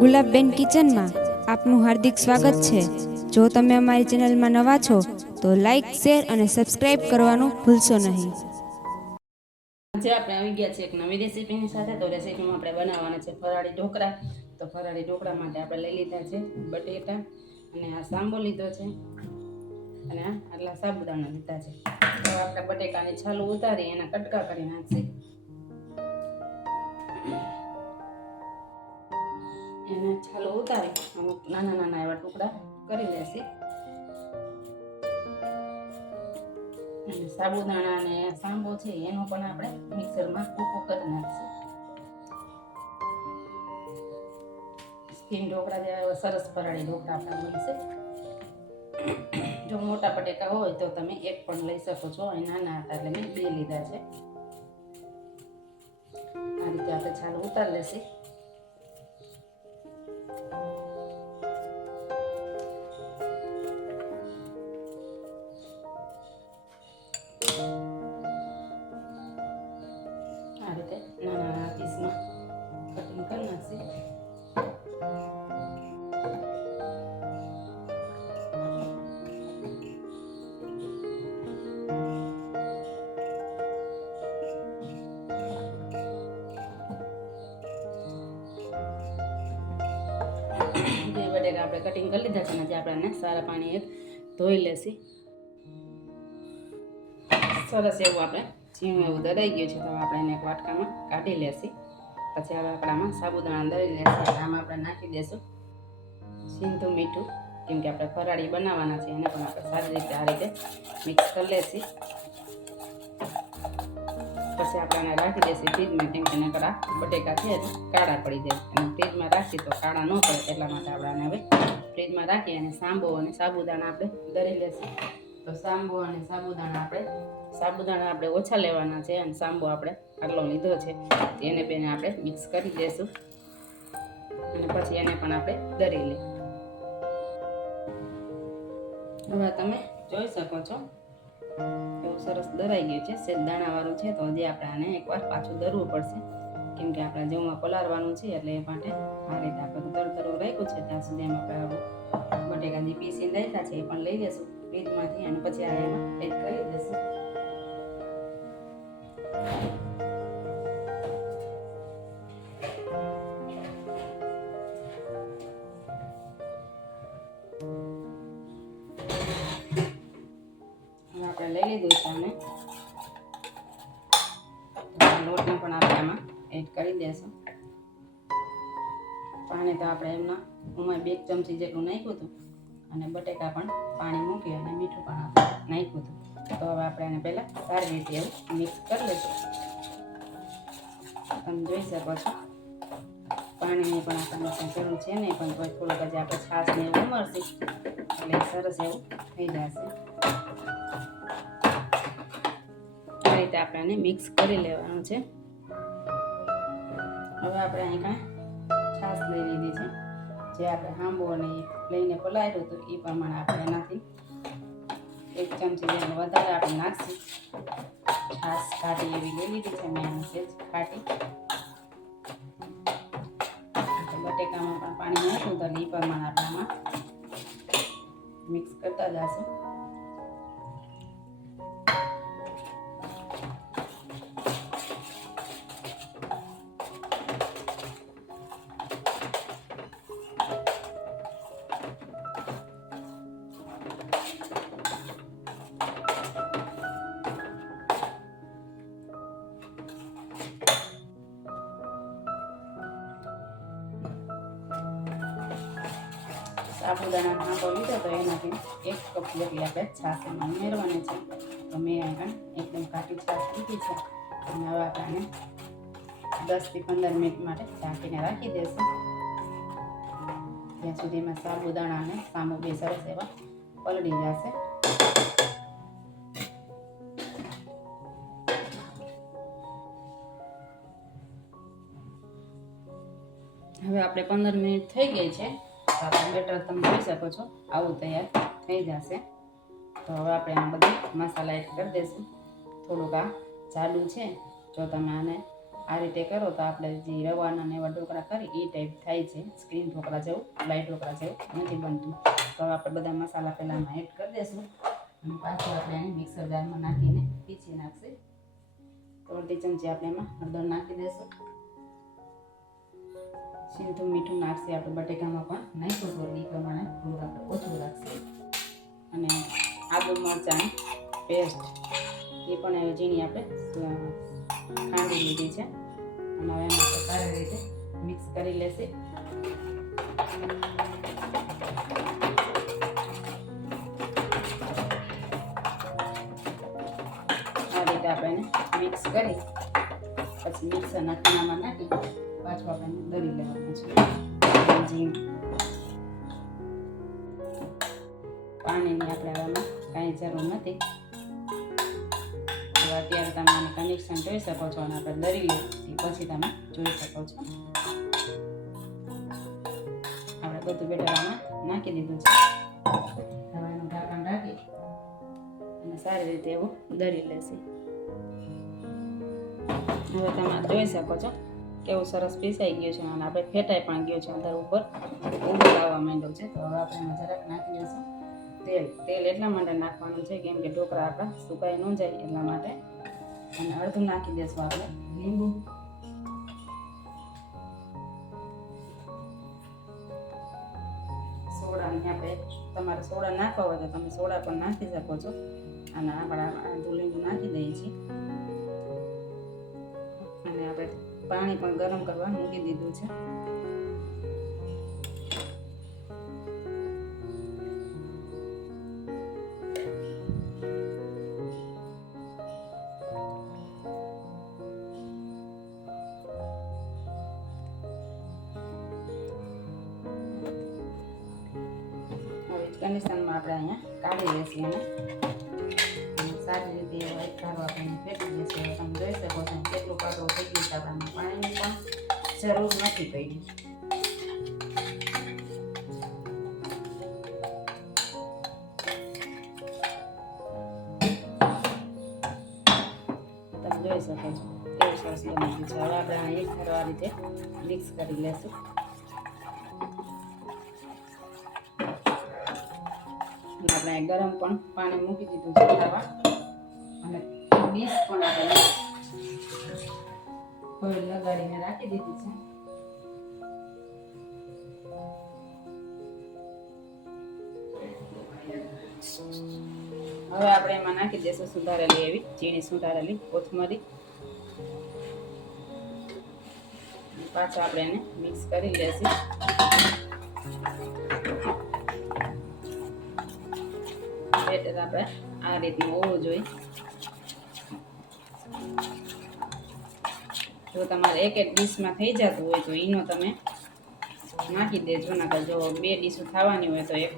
ગુલાબબેન કિચનમાં આપનું હાર્દિક સ્વાગત છે। જો તમે અમારી ચેનલમાં નવા છો તો લાઈક, શેર અને સબસ્ક્રાઇબ કરવાનું ભૂલશો નહીં। આજે આપણે આવી ગયા છે એક નવી રેસીપીની સાથે। તો રેસીપીમાં આપણે બનાવવાના છે ફરાળી ઢોકળા। તો ફરાળી ઢોકળા માટે આપણે લઈ લીધા છે બટેટા અને આ સાંબો લીધો છે અને આટલા સાબુદાણા લીધા છે। તો આપણે બટેકાની છાલ ઉતારી એના કટકા કરી નાખીએ। એને છાલ ઉતારી અમુક નાના નાના એવા ટુકડા કરી લેશે। અને સાબુદાણા અને સાંબો છે એનો પણ આપણે મિક્સરમાં ભૂકો કરી નાખીએ। સ્ટીમ ઢોકળા જેવા સરસ ફરાળી ઢોકળા આપણા બનશે। જો મોટા બટેકા હોય તો તમે એક પણ લઈ શકો છો। અને નાના હતા એટલે મેં 2 લીધા છે। આ રીતે આપણે છાલ ઉતારી લેશે। આ રીતે નાના નાના પીસમાં કટિંગ કરી નાખશે। જે બટેકા આપણે કટિંગ કરી લીધા છે ને જે આપણે સારા પાણી ધોઈ લેશે। સરસ એવું આપણે ઝીણું એવું દળાઈ ગયું છે તો આપણે એને એક વાટકામાં કાઢી લેશું। પછી હવે આપણામાં સાબુદાણા દળી લેશું। આમાં આપણે નાખી દઈશું સીંધું મીઠું, કેમ કે આપણે ફરાળી બનાવવાના છે એને પણ આપણે સારી રીતે આ રીતે મિક્સ કરી લેશું। પછી આપણે રાખી દઈશું ફ્રીજમાં, કેમ કે નકર આ બટેકા છે કાળા પડી જાય અને ફ્રીજમાં રાખીએ તો કાળા ન પડે, એટલા માટે આપણે હવે ફ્રીજમાં રાખી અને સાંબો અને સાબુદાણા આપણે દળી લેશું। તો સાંબો અને સાબુદાણા આપણે ઓછા લેવાના છે અને સાંબો આપણે આટલો લીધો છે એને બેને આપણે મિક્સ કરી દઈશું અને પછી એને પણ આપણે દળી લઈએ। હવે તમે જોઈ શકો છો એવું સરસ દળાઈ ગયું છે। સેજ દાણાવાળું છે તો હજી આપણે આને એકવાર પાછું દળવું પડશે, કેમ કે આપણે જેમાં પલાળવાનું છે એટલે એ માટે આ રીતે આપણે દળદરું રાખ્યું છે। ત્યાં સુધી એમાં આપણે બટેકા જે પીસીને રાખ્યા છે એ પણ લઈ લેશું ફ્રીજમાંથી અને પછી આ એમાં એડ કરી દઈશું। આપણે લઈ લીધું છે અને લોટને પણ આપણે આમાં એડ કરી દઈશું। પાણી તો આપણે એમના 2 ચમચી જેટલું નાખ્યું હતું અને બટેકા પણ પાણી મૂકી અને મીઠું પણ આપણે નાખ્યું હતું। તો હવે આપણે એને પહેલાં સારી રીતે એવું મિક્સ કરી લઈશું। તમે જોઈ શકો છો પાણીની પણ આપણને જરૂર છે નહીં, પણ થોડુંક જ આપણે છાશને એવું ઉમરશે એટલે સરસ એવું થઈ જશે। આ રીતે આપણે એને મિક્સ કરી લેવાનું છે। હવે આપણે અહીં કાંઈ છાશ લઈ લીધી છે, જે આપણે હાંબો અને લઈને પલાળ્યું હતું એ પ્રમાણે આપણે એનાથી 1 ચમચી જેટલું વધારે આપણે નાખશું। છાશ ખાટી એવી લઈ લીધી છે મેં એને સેજ ખાટી। બટેકામાં પણ પાણી નાખ્યું તો એ પ્રમાણે આપણે આમાં મિક્સ કરતા જશું। સાબુદાણા હાંબો લીધો તો એનાથી 1 કપ જેટલી આપણે છાશ એમાં ઉમેરવાની છે। તો મેં અહીં એકદમ ઘાટી છાશ લીધી છે અને હવે આપણે 10 થી 15 મિનિટ માટે ઢાંકીને રાખી દઈશું, ત્યાં સુધીમાં સાબુદાણા અને સાંબો બે સરસ એવા પલળી જશે। હવે આપણે 15 મિનિટ થઈ ગઈ છે તો આપણે બેટર તમે જોઈ શકો છો આવું તૈયાર થઈ જશે। તો હવે આપણે આ બધા મસાલા એડ કરી દઈશું। થોડુંક આ જાડું છે, જો તમે આને આ રીતે કરો તો આપણે જે રવાના ને એવા ઢોકળા કરી એ ટાઈપ થાય છે. સ્ક્રીન ઢોકળા જેવું, લાઈટ ઢોકળા જેવું નથી બનતું. તો આપણે બધા મસાલા પહેલાં એડ કરી દઈશું અને પાછું આપણે એને મિક્સર જારમાં નાખીને પીસી નાખશે. તો અડધી ચમચી આપણે એમાં હળદર નાખી દઈશું. સીધું મીઠું નાખશે. આપણે બટેકામાં પણ નાખ્યું તો એ પ્રમાણે થોડું આપણે ઓછું રાખશે. અને આદુ મરચાંની પેસ્ટ એ પણ ઝીણી આપણે ખાંડી લીધી છે અને હવે એમાં સારી રીતે મિક્સ કરી લેશે. આ રીતે આપણે એને મિક્સ કરી પછી મિક્સરના ખાનામાં નાખી પાછું આપણે દળી લેવાનું છે. પાણીની આપણે આમાં કાંઈ જરૂર નથી. અત્યારે તમે આને કનેક્શન જોઈ શકો છો અને આપણે દરી લઈએ પછી તમે જોઈ શકો છો. આપણે બધું બેટર આમાં નાખી દીધું છે. હવે એનું ઢાંકણ રાખી અને સારી રીતે એવું દરી લેશે. હવે તમે જોઈ શકો છો કેવું સરસ પીસાઈ ગયું છે અને આપણે ફેટાઈ પણ ગયું છે. અંદર ઉપર ઉભર આવવા માંડ્યું છે. તો હવે આપણે એમાં જરાક નાખી દઈશું તેલ એટલા માટે નાખવાનું છે કેમ કે ઢોકળા આપણા સુકાઈ ન જાય એટલા માટે. અને અડધું નાખી દઈશું આપણે લીંબુ. સોડાની આપણે તમારે સોડા નાખવા હોય તો તમે સોડા પણ નાખી શકો છો. અને આપણે અડધું લીંબુ નાખી દઈએ છીએ અને આપણે પાણી પણ ગરમ કરવા મૂકી દીધું છે. કન્ડિશનમાં આપણે અહીંયા કાઢી લઈશું અને સારી રીતે એક ધારો આપણે ફેંકી દઈશું. તમે જોઈ શકો છો કેટલું પાતળું થઈ ગયું છે. આપણામાં પાણીની પણ જરૂર નથી પડી. તમે જોઈ શકો છો કેવું સરસ બની ગયું છે. હવે આપણે આ એક ધારો આ રીતે મિક્સ કરી લેશું. આપણે ગરમ પણ પાણી મૂકી દીધું છે ખાવા અને ડીશ પણ આપણે ઓઇલ લગાડીને રાખી દીધી છે. હવે આપણે એમાં નાખી દઈશું સુધારેલી એવી ઝીણી સુધારેલી કોથમરી. પાછા આપણે એને મિક્સ કરી લેશું. બેટર આપણે આ રીતનું હોવું જોઈએ. જો તમારે એક ડીશમાં થઈ જતું હોય તો એનો તમે નાખી દેજો. નકર જો 2 ડીશો થવાની હોય તો એક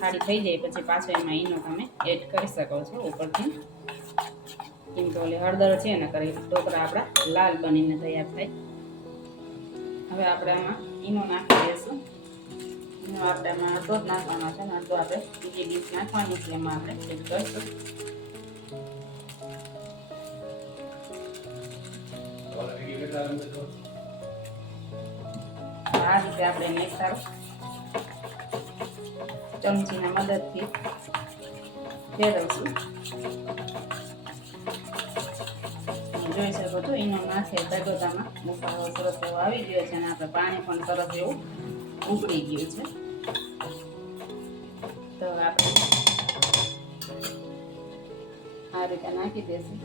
થાળી થઈ જાય પછી પાછો એમાં ઈનો તમે એડ કરી શકો છો ઉપરથી. કેમ કે ઓલી હળદર છે ને કરી ઢોકળા આપણા લાલ બનીને તૈયાર થાય. હવે આપણે આમાં ઈનો નાખી દઈશું. આપણે એમાં અડધો જ નાખવાનો છે ને અડધો આપણે બીજી ડીશ નાખવાની છે એમાં આપણે એડ કરીશું. આ રીતે આપણે એને સારું ચમચીના મદદથી ફેરવશું. જોઈ શકો છો એનો નાખે તગોદામાં મસાલો સરસ એવો આવી ગયો છે અને આપણે પાણી પણ સરસ એવું ઉકળી ગયું છે. તો આપણે આ રીતે નાખી દઈશું.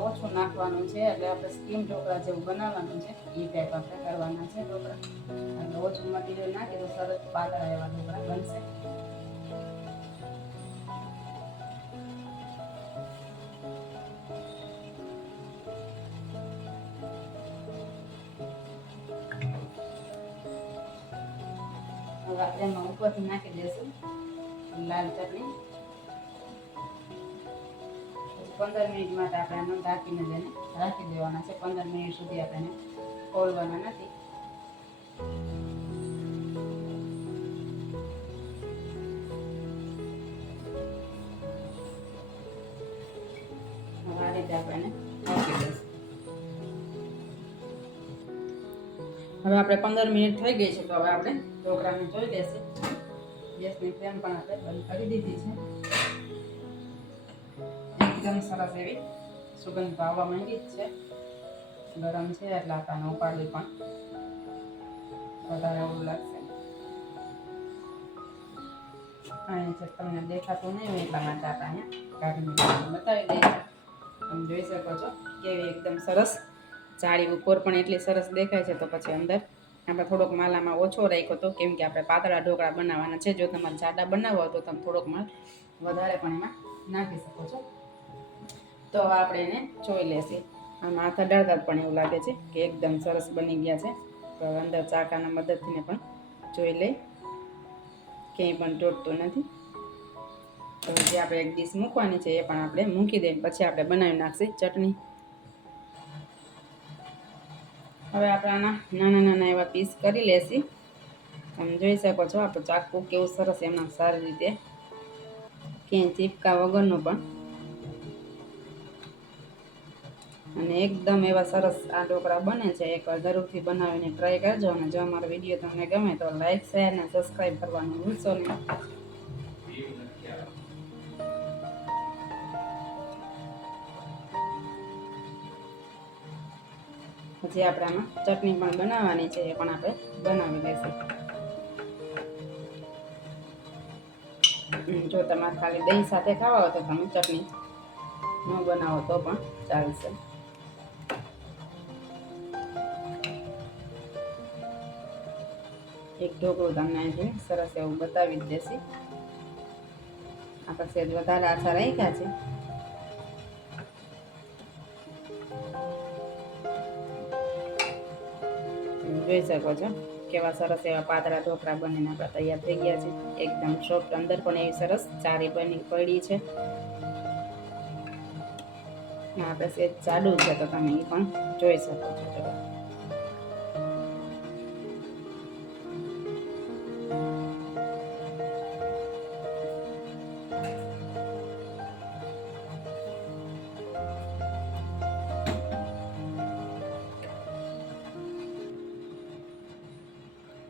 ઓછું નાખવાનું છે એટલે આપણે સ્ટીમ ઢોકળા જેવું બનાવવાનું છે. એ ટાઈપ આપણે કરવાના છે ઢોકળા. એટલે ઓછું મટીરિયલ નાખી તો સરસ પાતળા એવા ઢોકળા બનશે. હવે આપણે એમાં ઉપરથી નાખી દઈશું લાલ ચટણી. 15 મિનિટ માટે આપણે આને ઢાંકીને તેને રાખી દેવાના છે. 15 મિનિટ સુધી આપણે એને ખોલવાના નથી. આ રીતે આપણે મૂકી દઈશું. હવે આપણે 15 મિનિટ થઈ ગઈ છે, તો હવે આપણે ઢોકળાને જોઈ લેશું. ગેસની ફ્લેમ પણ આપણે બંધ કરી દીધી છે. એકદમ સરસ એવી સુગંધ આવવા માંડી જ છે. ગરમ છે એટલે આપણે ઉપાડવી પણ વધારે એવું લાગશે. અહીં છે તમને દેખાતું નહીં હોય એટલા માટે આપણે અહીંયા કાઢીને બતાવી દઈએ. તમે જોઈ શકો છો કેવી એકદમ સરસ જાળી ઉપર પણ એટલી સરસ દેખાય છે. તો પછી અંદર આપણે થોડોક માલ આમાં ઓછો રાખ્યો હતો, કેમ કે આપણે પાતળા ઢોકળા બનાવવાના છે. જો તમારે જાડા બનાવવા હોય તો તમે થોડોક માલ વધારે પણ એમાં નાખી શકો છો. તો હવે આપણે એને જોઈ લેશું. આમાં હાથ અડાડતા પણ એવું લાગે છે કે એકદમ સરસ બની ગયા છે. તો હવે અંદર ચાકાના મદદથી પણ જોઈ લઈ, ક્યાંય પણ તૂટતું નથી. તો જે આપણે એક ડીશ મૂકવાની છે એ પણ આપણે મૂકી દઈએ, પછી આપણે બનાવી નાખશું ચટણી. હવે આપણે આના નાના નાના એવા પીસ કરી લેશું. તમે જોઈ શકો છો આપણું ચાકુ કેવું સરસ એમાં સારી રીતે ક્યાંય ચીપકા વગરનું પણ, અને એકદમ એવા સરસ આ ઢોકળા બને છે. એકવાર જરૂરથી બનાવીને ટ્રાય કરજો. અને જો અમારો વિડીયો તમને ગમે તો લાઈક, શેર અને સબસ્ક્રાઈબ કરવાનું ભૂલશો નહીં. પછી આપણે આમાં ચટણી પણ બનાવવાની છે, એ પણ આપણે બનાવી લઈશું. જો તમારે ખાલી દહીં સાથે ખાવા હોય તો તમે ચટણી ન બનાવો તો પણ ચાલશે. એક ઢોકળું તમને અહીં સરસ એવું બતાવી જ દેશે. આપણે સેજ વધારે આછા રાખ્યા છે. જોઈ શકો છો કેવા સરસ એવા પાતળા ઢોકળા બનીને આપણા તૈયાર થઈ ગયા છે. એકદમ સોફ્ટ, અંદર પણ એવી સરસ ચારી બની પડી છે. આપણે સેજ જાડું છે તો તમે એ પણ જોઈ શકો છો.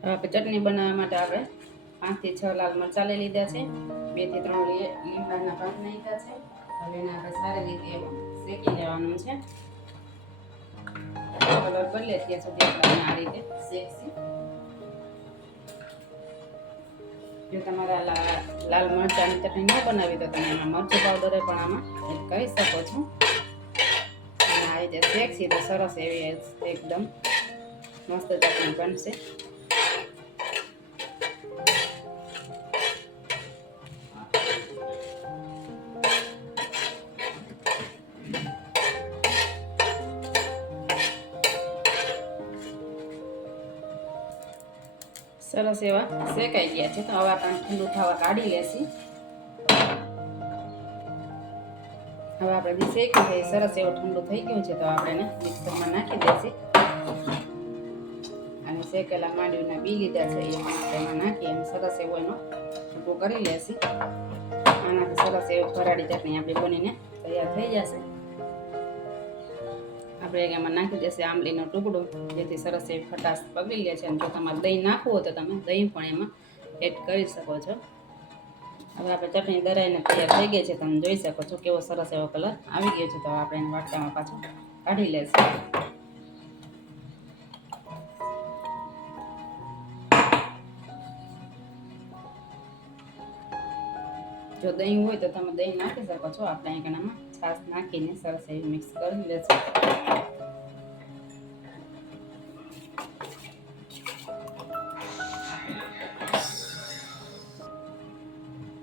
હવે ચટણી બનાવવા માટે આપણે 5 થી 6 લાલ મરચાં લઈ લીધા છે. 2 થી 3 લીમડાના પાન નાખ્યા છે. હવે એને આપણે સારી રીતે એવું શેકી લેવાનું છે. કલર બદલે ત્યાં સુધી આપણે આ રીતે શેકશું. જો તમારા લાલ મરચાંની ચટણી ન બનાવી તો તમે એમાં મરચું પાવડર પણ આમાં એડ કરી શકો છો. અને આ રીતે શેકશી તો સરસ એવી એકદમ મસ્ત ચટણી બનશે. સરસ એવા શેકાઈ ગયા છે. તો હવે આપણે ઠંડુ થવા કાઢી લેશું. હવે આપણે જે શેક્યું છે એ સરસ એવું ઠંડુ થઈ ગયું છે. તો આપણે એને મિક્સરમાં નાખી દઈશું. અને શેકેલા માંડવીના બી લીધા છે એ પણ આપણે એમાં નાખી અને સરસ એવો એનો ભૂકો કરી લેશું. આનાથી સરસ એવું ફરાળી ચટણી આપણી બનીને તૈયાર થઈ જશે. આપણે એમાં નાખી દેશે આંબલીનો ટુકડો, જેથી સરસ એવી ખટાશ પકડી લે છે. અને જો તમારે દહીં નાખવું હોય તો તમે દહીં પણ એમાં એડ કરી શકો છો. હવે આપણે ચટણી દરાઈને તૈયાર થઈ ગઈ છે. તમે જોઈ શકો છો કેવો સરસ એવો કલર આવી ગયો છે. તો આપણે એને વાટકામાં પાછું કાઢી લેશું. જો દહીં હોય તો તમે દહીં નાખી શકો છો. આપણે અહીં આમાં છાશ નાખીને સરસ એવી મિક્સ કરી લેશું.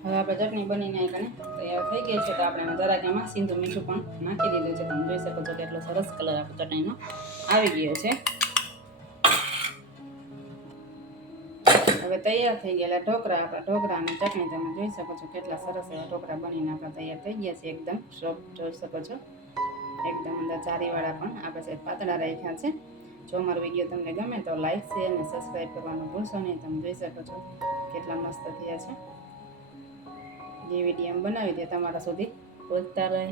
હવે આપણે ચટણી બનીને અહીં તૈયાર થઈ ગઈ છે. તો આપણે જરાક એમાં સીંધું મીઠું પણ નાખી દીધું છે. તમે જોઈ શકો છો કે એટલો સરસ કલર આપણો ચટણીનો આવી ગયો છે. હવે તૈયાર થઈ ગયેલા ઢોકળા, આપણા ઢોકળા અને ચટણી તમે જોઈ શકો છો કેટલા સરસ એવા ઢોકળા બનીને આપણા તૈયાર થઈ ગયા છે. એકદમ સોફ્ટ જોઈ શકો છો, એકદમ અંદર ચારીવાળા પણ આપણે સાહેબ પાતળા રાખ્યા છે. જો અમારો વિડીયો તમને ગમે તો લાઈક શેર અને સબસ્ક્રાઈબ કરવાનું ભૂલશો નહીં. તમે જોઈ શકો છો કેટલા મસ્ત થયા છે. જે વિડીયો એમ બનાવી તે તમારા સુધી પહોંચતા રહે.